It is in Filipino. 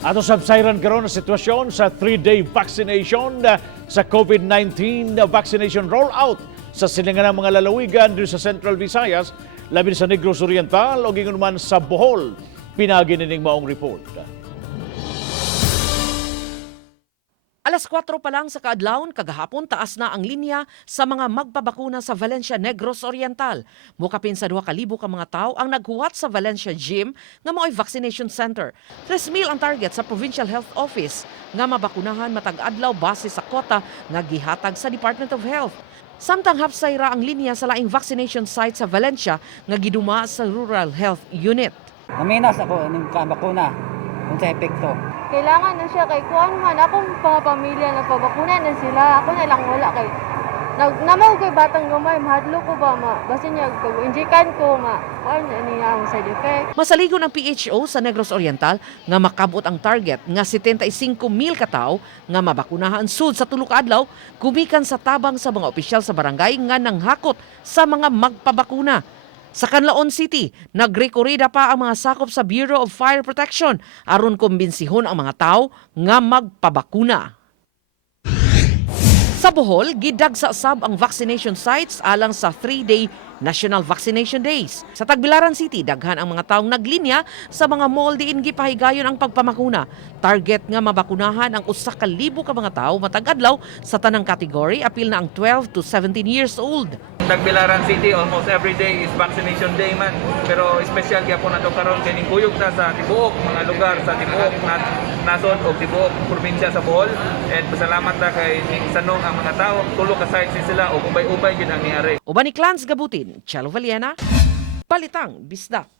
Ato sabsayran karon ang sitwasyon sa 3-day vaccination sa COVID-19 vaccination rollout sa silinganang mga lalawigan dito sa Central Visayas, labi sa Negros Oriental o gingon man sa Bohol. Pinagi nining maong report. Alas 4 pa lang sa kaadlawon kagahapon taas na ang linya sa mga magpabakuna sa Valencia Negros Oriental. Mukapin sa 2,000 ka mga tao ang naghuwat sa Valencia Gym nga mao'y vaccination center. 3,000 ang target sa Provincial Health Office nga mabakunahan matag adlaw base sa kota nga gihatag sa Department of Health. Samtang hapsay ra ang linya sa laing vaccination site sa Valencia nga giduma sa Rural Health Unit. Naminas ako ng bakuna kung sa epekto. Kailangan na siya kay kuan man akong mga pamilya na pabakuna na sila. Ako na lang wala kay namaw kay batang gamay mahadlo ko ba basta niya injikan ko kuan niya ang side effect. Masaligon ang PHO sa Negros Oriental nga makabot ang target nga 75,000 ka tawo nga mabakunahan sud sa tulo ka adlaw gumikan sa tabang sa mga opisyal sa barangay nga nanghakot sa mga magpabakuna. Sa Canlaon City, nagrekorida pa ang mga sakop sa Bureau of Fire Protection aron kumbinsihon ang mga tao nga magpabakuna. Sa Bohol, gidagsa sab ang vaccination sites alang sa 3-day National Vaccination Days. Sa Tagbilaran City, daghan ang mga taong naglinya sa mga mall diin gipahigayon ang pagpamakuna. Target nga mabakunahan ang 1,000 ka mga tao matag adlaw sa tanang category, apil na ang 12 to 17 years old. Tagbilaran City, almost every day is vaccination day man. Pero special kaya po na ito karon kining kuyog na sa tibuok mga lugar sa tibuok nasod o tibuok probinsya sa Bohol. And pasalamat na kay sanong ang mga tao, tulo ka sites sila o ubay-ubay yun ang niari. Uban ni Clans Gabutin, Chelo Valiena, Balitang Bisdak.